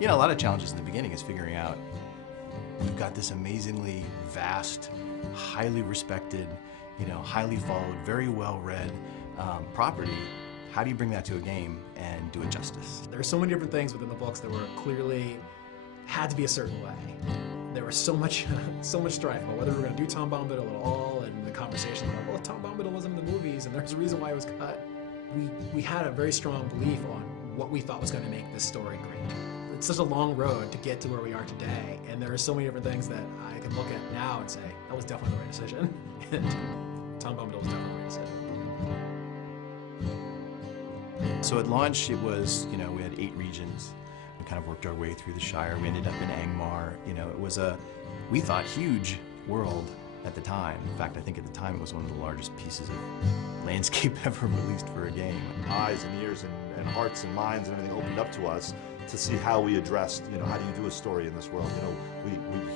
You know, a lot of challenges in the beginning is figuring out, we've got this amazingly vast, highly respected, you know, highly followed, very well-read property. How do you bring that to a game and do it justice? There are so many different things within the books that were clearly had to be a certain way. There was so much strife about whether we were going to do Tom Bombadil at all, and the conversation about, well, Tom Bombadil wasn't in the movies, and there's a reason why it was cut. We had a very strong belief on what we thought was going to make this story great. It's such a long road to get to where we are today, and there are so many different things that I can look at now and say, that was definitely the right decision. And Tom Bombadil was definitely the right decision. So at launch, it was, you know, we had 8 regions. We kind of worked our way through the Shire. We ended up in Angmar. You know, it was a, we thought, huge world at the time. In fact, I think at the time it was one of the largest pieces of landscape ever released for a game. Eyes and ears and hearts and minds and everything opened up to us to see how we addressed, you know, how do you do a story in this world? You know, we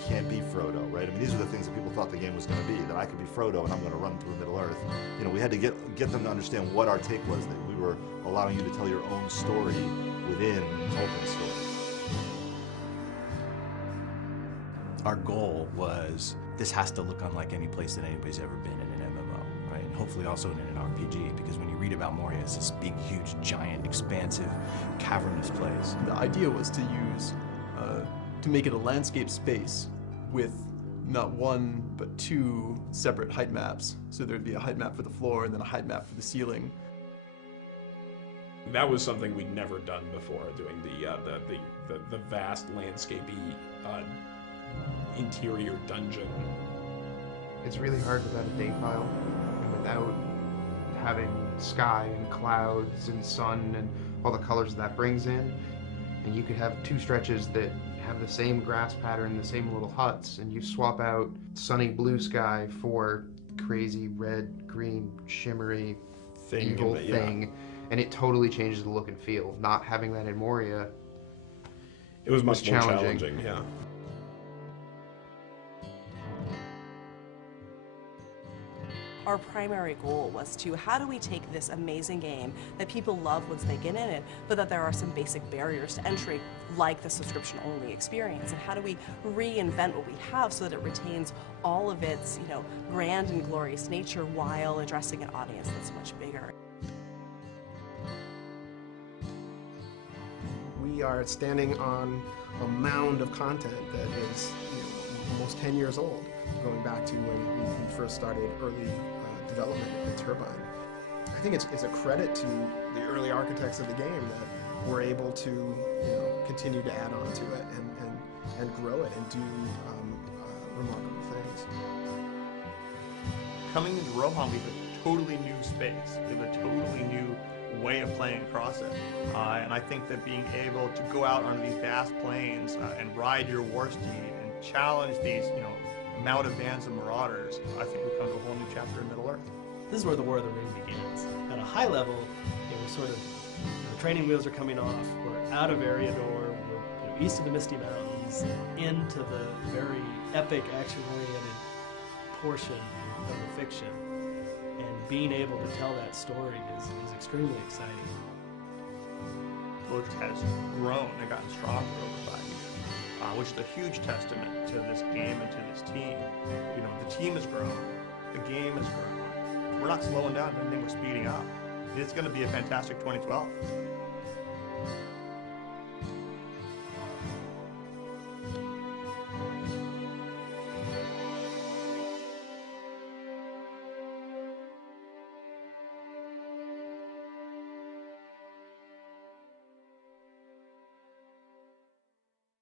can't be Frodo, right? I mean, these are the things that people thought the game was going to be, that I could be Frodo and I'm going to run through Middle-earth. You know, we had to get them to understand what our take was, that we were allowing you to tell your own story within Tolkien's story. Our goal was, this has to look unlike any place that anybody's ever been in an MMO, right? And hopefully also in an RPG, because when you read about Moria, it's this big, huge, giant, expansive, cavernous place. The idea was to use, to make it a landscape space with not one, but 2 separate height maps. So there'd be a height map for the floor and then a height map for the ceiling. That was something we'd never done before, doing the vast landscapey interior dungeon. It's really hard without a date file and without having sky and clouds and sun and all the colors that brings in. And you could have 2 stretches that have the same grass pattern, the same little huts, and you swap out sunny blue sky for crazy red, green, shimmery, evil thing, and it totally changes the look and feel. Not having that in Moria, it was much more challenging. challenging, yeah. Our primary goal was to, how do we take this amazing game that people love once they get in it, but that there are some basic barriers to entry, like the subscription-only experience, and how do we reinvent what we have so that it retains all of its, you know, grand and glorious nature while addressing an audience that's much bigger. We are standing on a mound of content that is, you know, almost 10 years old, going back to when we first started early development at Turbine. I think it's a credit to the early architects of the game that we're able to, you know, continue to add on to it and grow it and do remarkable things. Coming into Rohan, we have a totally new space. We have a totally new way of playing across it. And I think that being able to go out onto these vast plains and ride your war steed and challenge these, you know, mounted bands of marauders, I think we've come to a whole new chapter in Middle-earth. This is where the War of the Ring begins. At a high level, we're sort of, the training wheels are coming off. We're out of Eriador, we're east of the Misty Mountains, into the very epic, action-oriented portion of the fiction. And being able to tell that story is extremely exciting. Wojciech has grown and gotten stronger over 5 years, which is a huge testament to this game and to this team. You know, the team has grown, the game has grown. We're not slowing down, anything, we're speeding up. It's going to be a fantastic 2012.